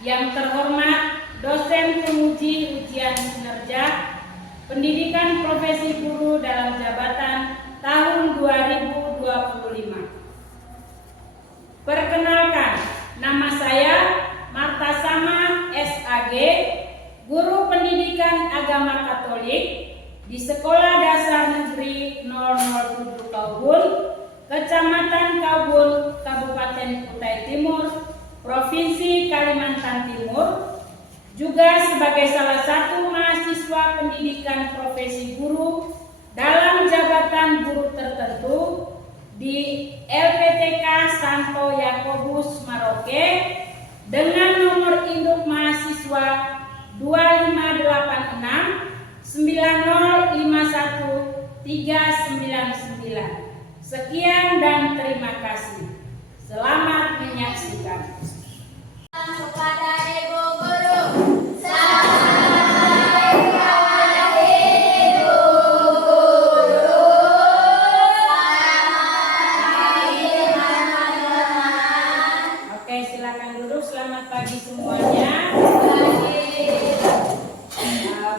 Yang terhormat dosen penguji ujian kinerja pendidikan profesi guru dalam jabatan tahun 2025. Perkenalkan, nama saya Marta Sama SAG, guru pendidikan agama Katolik di Sekolah Dasar Negeri 007 Kaubun, Kecamatan Kaubun, Kabupaten Kutai Timur, Provinsi Kalimantan Timur, juga sebagai salah satu mahasiswa pendidikan profesi guru dalam jabatan guru tertentu di LPTK Santo Yakobus Maroke dengan nomor induk mahasiswa 2586 9051 399. Sekian dan terima kasih. Selamat menyaksikan. Kepada Ibu Guru. Oke, silakan duduk. Selamat pagi semuanya.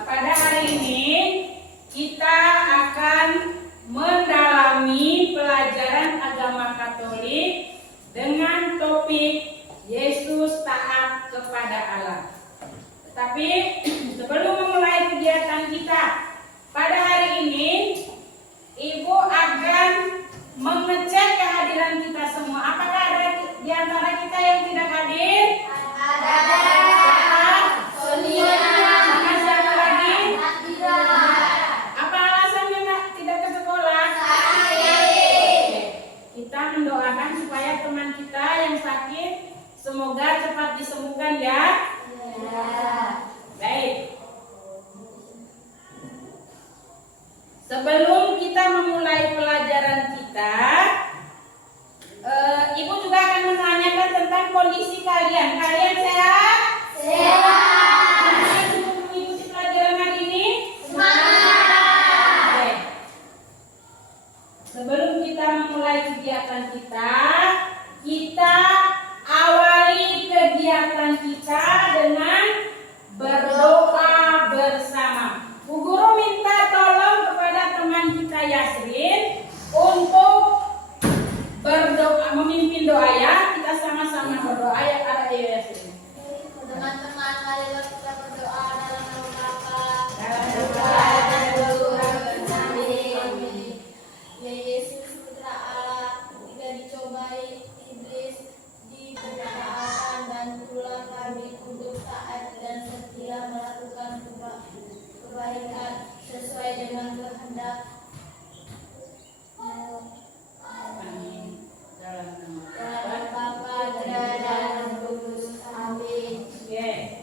Pada hari ini kita akan mendalami pelajaran agama Katolik dengan topik Yesus taat kepada Allah. Tetapi sebelum memulai kegiatan kita pada hari ini, Ibu akan mengecek kehadiran kita semua. Apakah ada di antara kita yang tidak hadir? Ada. Sonia. Sama siapa lagi? Tidak. Apa alasannya tidak ke sekolah? Sakit. Kita mendoakan supaya teman kita yang sakit semoga cepat disembuhkan ya. Baik. Sebelum kita memulai pelajaran kita, Ibu juga akan menanyakan tentang kondisi kalian. Kalian sehat? Sehat. Untuk mengikuti pelajaran hari ini? Semangat. Oke. Sebelum kita memulai kegiatan kita awali kegiatan kita dengan berdoa bersama. Bu Guru minta tolong kepada teman kita Yasrin untuk berdoa, memimpin doa ya. Kita sama-sama berdoa ya. Ada Yasrin. Teman-teman, mari kita berdoa dalam nama Bapa, Dalam dan doa Putra, dan Roh Kudus. Amin. Ya Yesus, Putra Allah, jika dicobai iblis, dipercayakan dan tulah kami untuk taat dan setia melakukan kebaikan sesuai dengan kehendak. Amin. Dalam nama Dalam Bapa, dan Roh Kudus. Amin. Oke.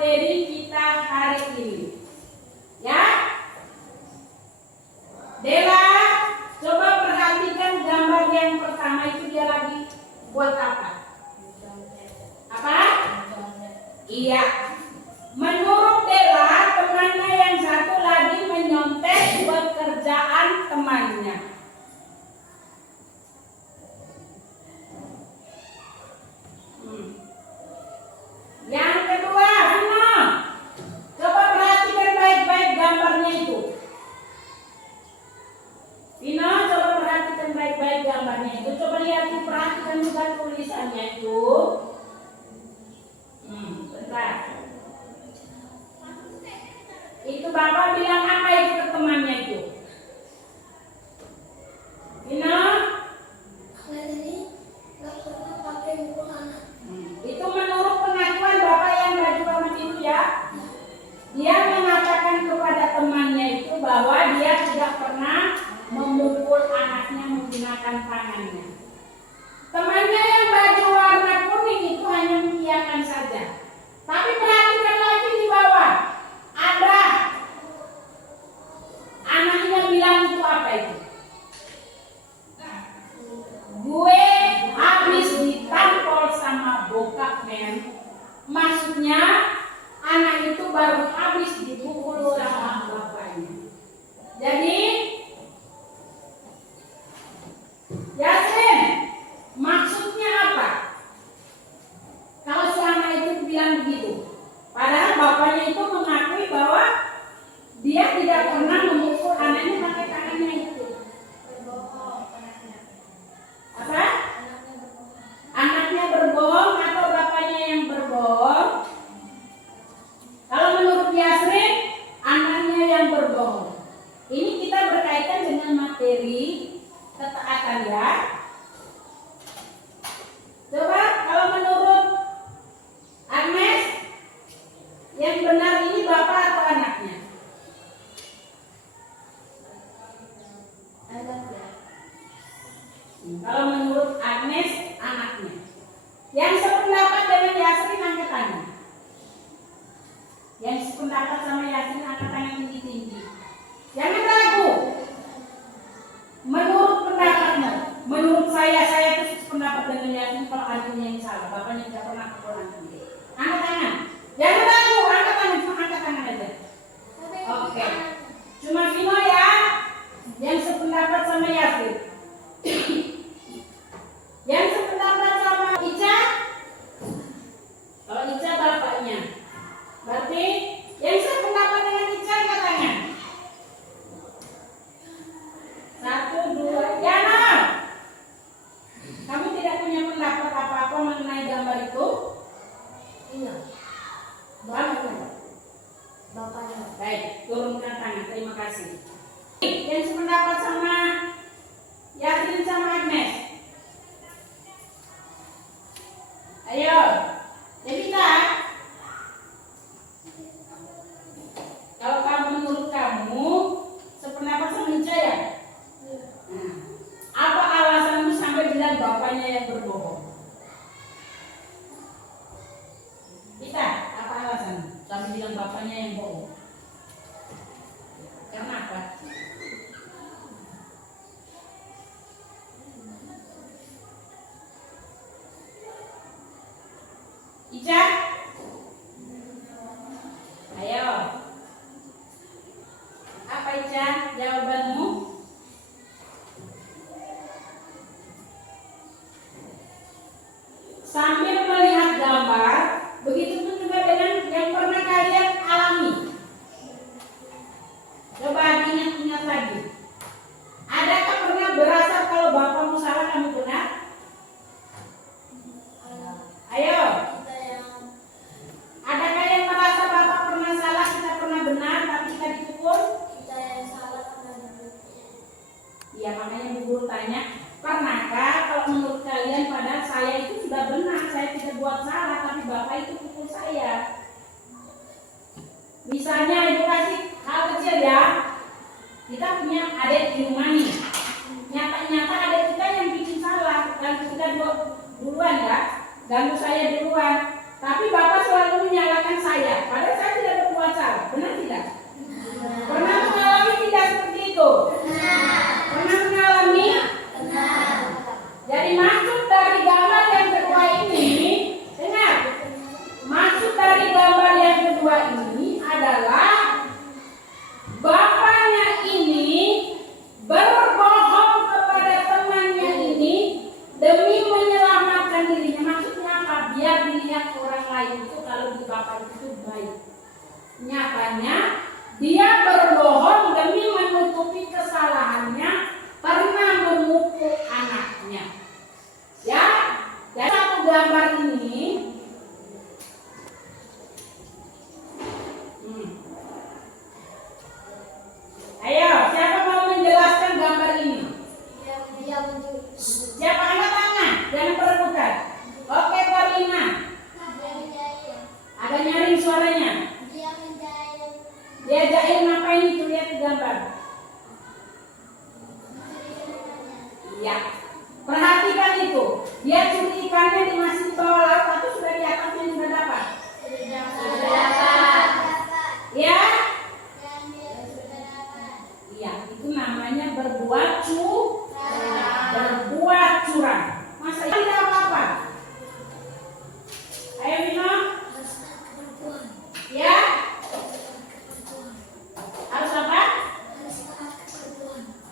materi kita hari ini. Ya, Dela, coba perhatikan gambar yang pertama itu dia lagi buat apa? Apa? Iya. Menurut Dela, temannya yang satu lagi menyontek pekerjaan temannya. Yang kedua, Vino, coba perhatikan baik-baik gambarnya itu. Vino, coba perhatikan baik-baik gambarnya itu. Coba lihat, perhatikan juga tulisannya itu. Bentar. Itu Bapak bilang apa itu ke temannya itu? Vino? Itu menurut pengakuan Bapak yang baju warna biru ya. Dia mengatakan kepada temannya itu bahwa dia tidak pernah memukul anaknya menggunakan tangannya. Temannya yang baju warna kuning itu hanya mengiyakan saja. Tapi perhatikan lagi di bawah. Ada anaknya bilang itu apa itu? Gue habis ditampol sama bokap men. Maksudnya anak itu baru habis dipukul sama bapaknya. Jadi Yasin, maksudnya apa? Kalau si anak itu bilang begitu, padahal bapaknya itu mengakui bahwa dia tidak pernah memukul anaknya pakai tangannya itu. Apa? Anaknya berbohong atau bapaknya yang berbohong? Kalau menurut Yasrin, anaknya yang berbohong. Ini kita berkaitan dengan materi ketaatan ya. Coba kalau menurut Agnes, yang benar ini bapak atau anaknya? Kalau menurut Agnes, anaknya. Yang sependapat dengan Yasrin angkat tangan. Yang sependapat sama Yasrin angkat tangan tinggi-tinggi. Jangan ragu. Menurut pendapatnya, menurut saya itu sependapat dengan Yasrin kalau anaknya yang salah. Bapaknya tidak pernah pukul anaknya. Angkat tangan. Jangan ragu, angkat tangan, cuma angkat tangan aja. Oke. Cuma Vino ya, yang sependapat sama Yasrin. Yang sependapat sama Ica, kalau Ica bapaknya, berarti yang sependapat dengan Ica angkat tangan. 1, 2, Yana. Kamu tidak punya pendapat apa-apa mengenai gambar itu? Iya. Bapaknya. Baik, turunkan tangan. Terima kasih. Yang sependapat sama Yasrin sama Agnes. Ayo, Devita. Kalau kamu menurut kamu sependapat sama Ica ya? Nah, apa alasanmu sampai bilang bapaknya yang berbohong? Kita, apa alasan sampai bilang bapaknya yang bohong? Karena apa? Bapak itu baik. Nyatanya dia berbohong demi menutupi kesalahannya pernah memukul anaknya. Ya, dari satu gambar ini ayo, siapa mau menjelaskan gambar ini? Siapa angkat tangan? Jangan perebutan. Oke, Karina. Ada nyaring suaranya. Dia jahit ngapain itu? Lihat di gambar. Iya. Perhatikan itu. Dia curi ikannya masih di bawah laut atau sudah di atasnya sudah dapat? Sudah dapat. Ya? Iya, itu namanya berbuat curang. Masa tidak apa-apa? Ayo Vino. Ya? Harus apa?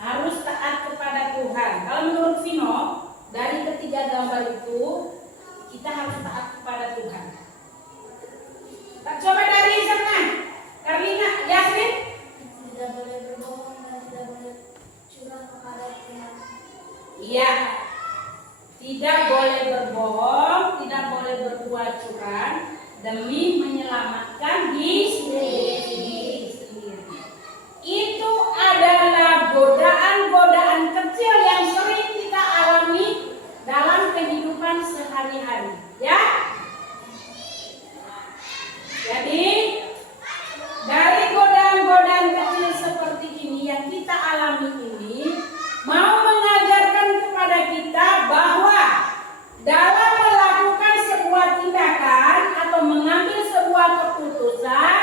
Harus taat kepada Tuhan. Kalau menurut Vino, dari ketiga gambar itu kita harus taat kepada Tuhan. Coba dari sana, Karina, Yasmin. Tidak boleh berbohong dan tidak boleh curang kepada Tuhan. Iya. Tidak boleh berbohong, tidak boleh berbuat curang demi menyelamatkan diri sendiri. Itu adalah godaan-godaan kecil yang sering kita alami dalam kehidupan sehari-hari, ya. Jadi dari godaan-godaan kecil seperti ini yang kita alami ini mau mengajarkan kepada kita bahwa dalam melakukan sebuah tindakan atau mengambil sebuah keputusan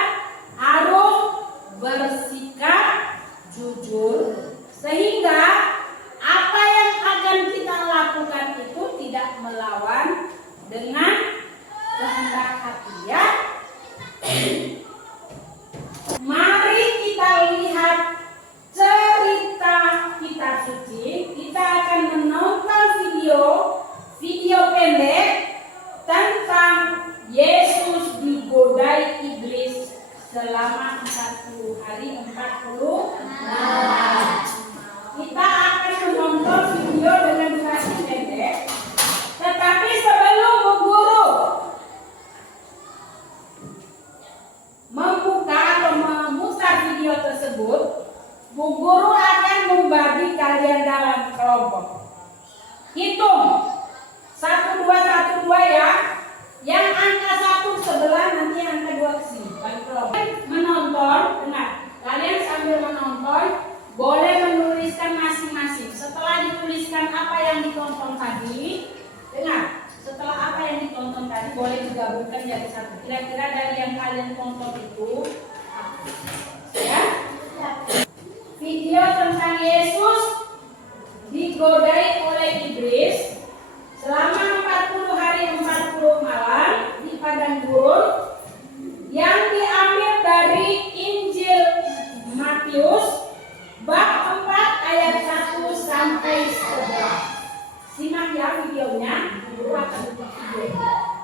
harus bersikap jujur sehingga apa yang akan kita lakukan itu tidak melawan dengan kehendak hati, ya. Mari kita lihat cerita kitab suci. Kita akan menonton video pendek tentang Yesus digodai iblis selama 40 hari 40 malam. Kita akan menonton video dengan durasi pendek. Tetapi sebelum Bu Guru membuka atau memutar video tersebut, Bu Guru akan membagi kalian dalam kelompok. Hitung 1, 2, 1, 2 ya. Yang angka 1 sebelah, nanti angka 2 ke sini. Bagi kelompok. Menonton, dengar. Kalian sambil menonton boleh menuliskan masing-masing. Setelah dituliskan apa yang ditonton tadi, dengar. Setelah apa yang ditonton tadi boleh digabungkan jadi satu. Kira-kira dari yang kalian tonton itu ya? Video tentang Yesus digodai oleh iblis selama 40 hari 40 malam di padang gurun yang diambil dari Injil Matius bab 4 ayat 1 sampai 11. Simak ya videonya. Guru akan buka video.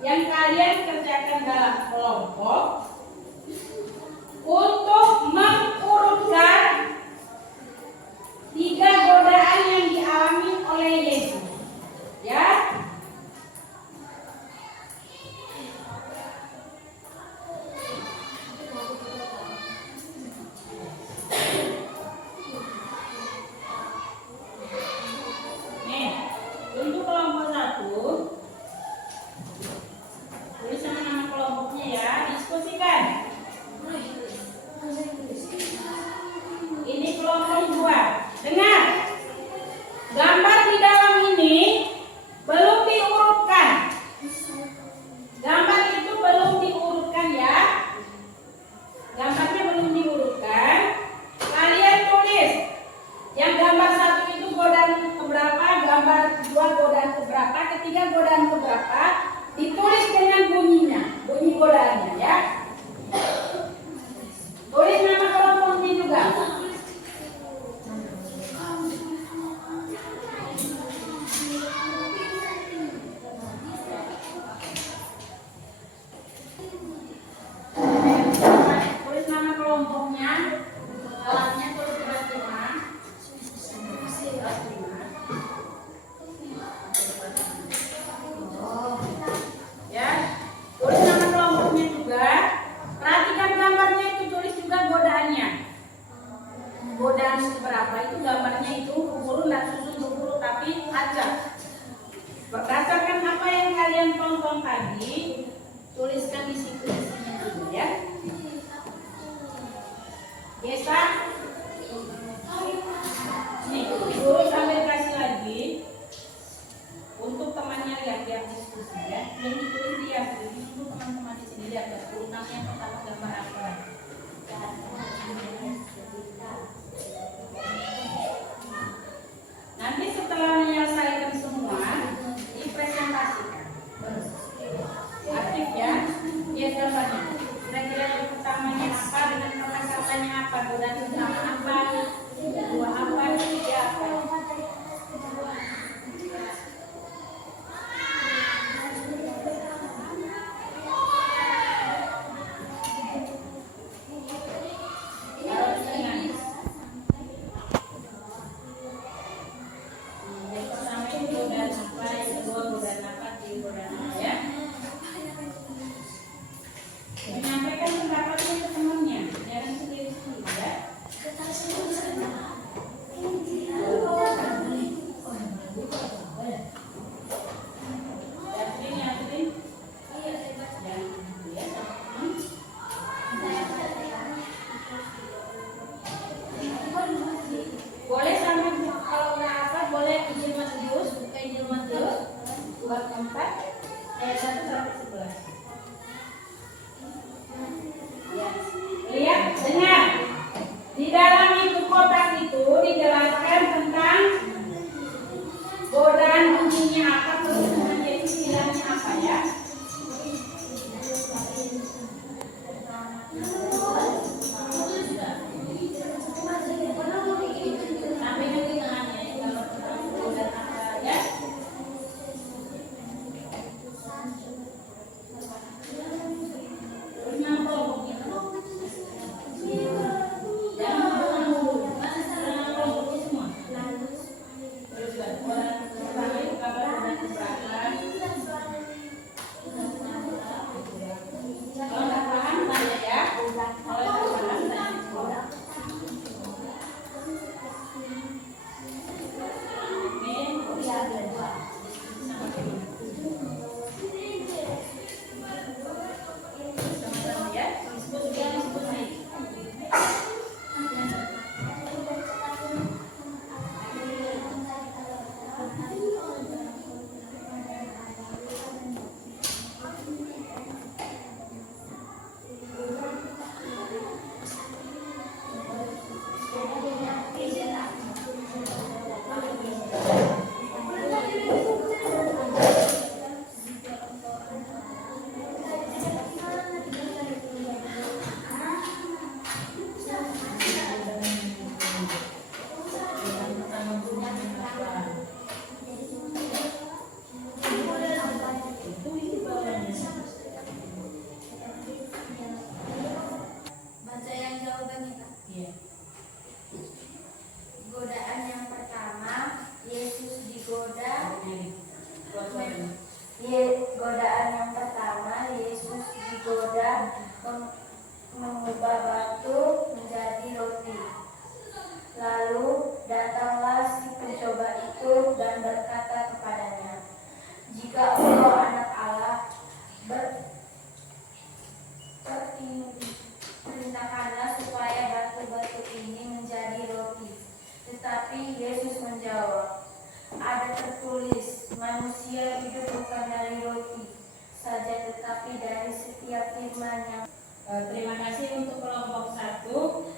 yang kalian kerjakan dalam kelompok dengar. Di dalam itu kotak itu dijelaskan tentang godaan bunyinya apa, terus kemudian istilahnya apa ya? Sampai nanti tengahnya kalau tentang godaan apa ya? Terus kelompoknya. Jangan bukan dulu. Mana sekarang kelompoknya semua? Terus orang pertama itu kabar dengan keberatan. Kalau nggak paham tanya ya. Kalau nggak paham tanya. Sama-sama ya. Disebut naik. Baca yang jawabannya, Kak. Iya. Godaan yang pertama, Yesus digoda. Godaan yang pertama, Yesus digoda mengubah batu menjadi roti. Lalu datanglah si pencoba itu dan berkata kepadanya, "Jika engkau anak Allah, perintahkanlah supaya batu-batu ini menjadi roti." Tetapi Yesus menjawab, "Ada tertulis, manusia hidup bukan dari roti saja, tetapi dari setiap firman yang..." Terima kasih untuk kelompok 1.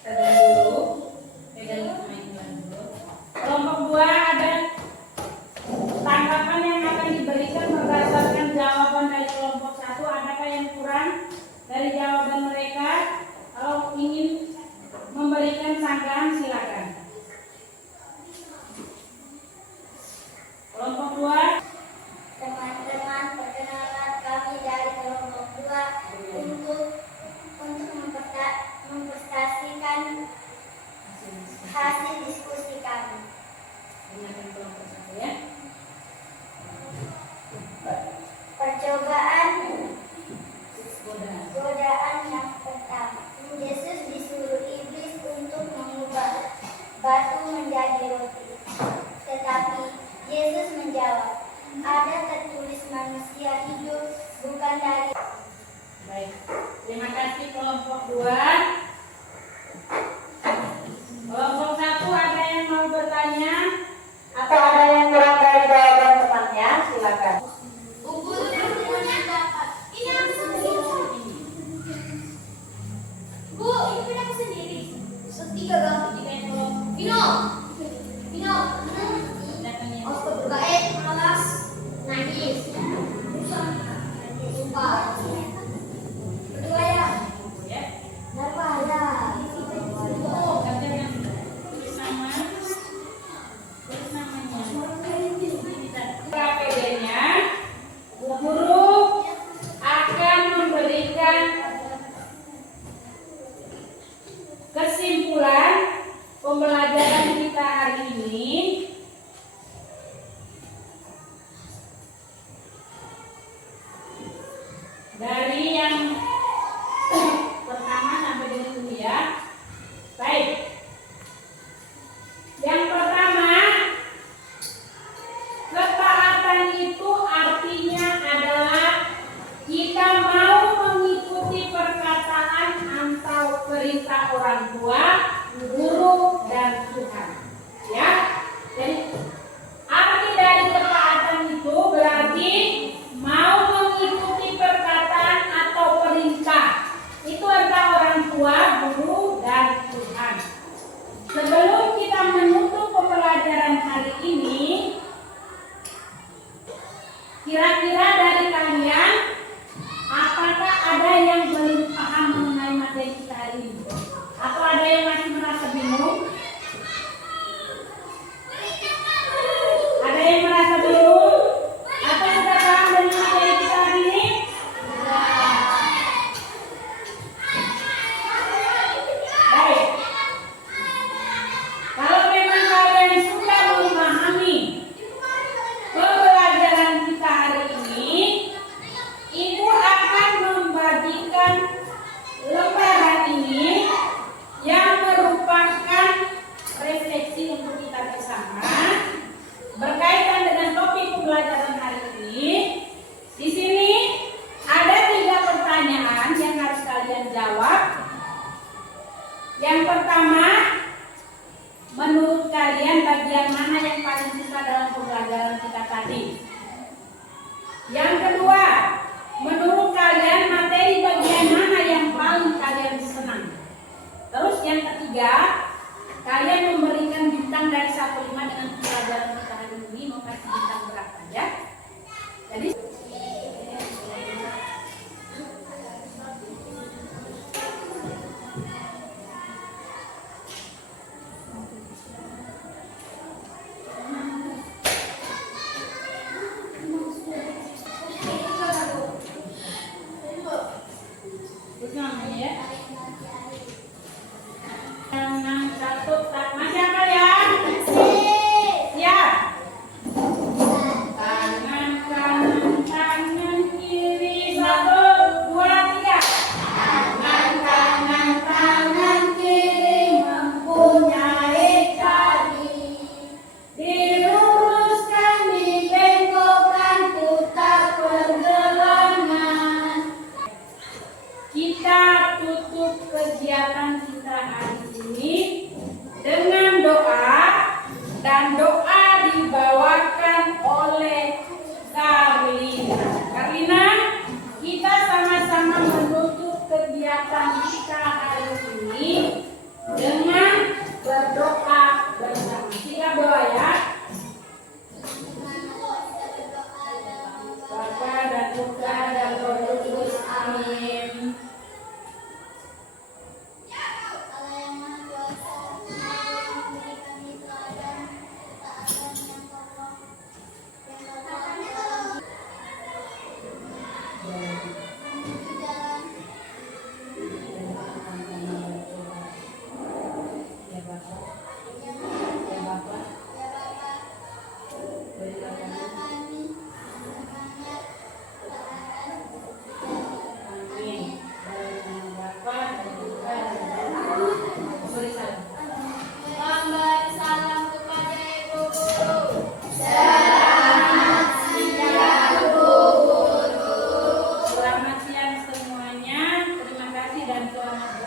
Pegang dulu. Pegang main dulu. Kelompok 2 ada tanggapan yang akan diberikan berdasarkan jawaban dari kelompok 1. Adakah yang kurang dari jawaban mereka? Kalau ingin memberikan sanggahan silakan. Kelompok 2. Teman-teman, perkenalan kami dari kelompok 2 untuk memprestasikan hasil diskusi kami. Dengarkan kelompok 1 ya. Percobaan Godaan. godaan yang pertama, Yesus disuruh iblis untuk mengubah batu menjadi roti. Tetapi Yesus menjawab, "Ada tertulis, manusia hidup bukan dari..." Baik. Terima kasih kelompok 2. Kelompok 1 ada yang mau bertanya atau ada yang kurang dari jawaban temannya? Silakan. Guru yang punya dapat. Ini aku sendiri. Bu, ini punya aku sendiri. Setiga ganti dengan kelompok. Vino. Baik, malas, nangis, lupa. Berdua ya. Ya. Dapat. terjawab. Yang pertama, menurut kalian bagian mana yang paling susah dalam pembelajaran kita tadi? Yang kedua, menurut kalian materi bagian mana yang paling kalian senang? Terus yang ketiga, kalian memberikan bintang dari 1 sampai 5 dengan pelajaran kita hari ini, mau kasih bintang berapa ya? Jadi kegiatan kita hari ini dengan doa, dan doa dibawakan oleh Karlina. Karlina, kita sama-sama menutup kegiatan kita hari ini dengan berdoa bersama. Kita doa ya. Bapa dan Putra dan Roh Kudus. Amin. Selamat siang semuanya. Terima kasih dan selamat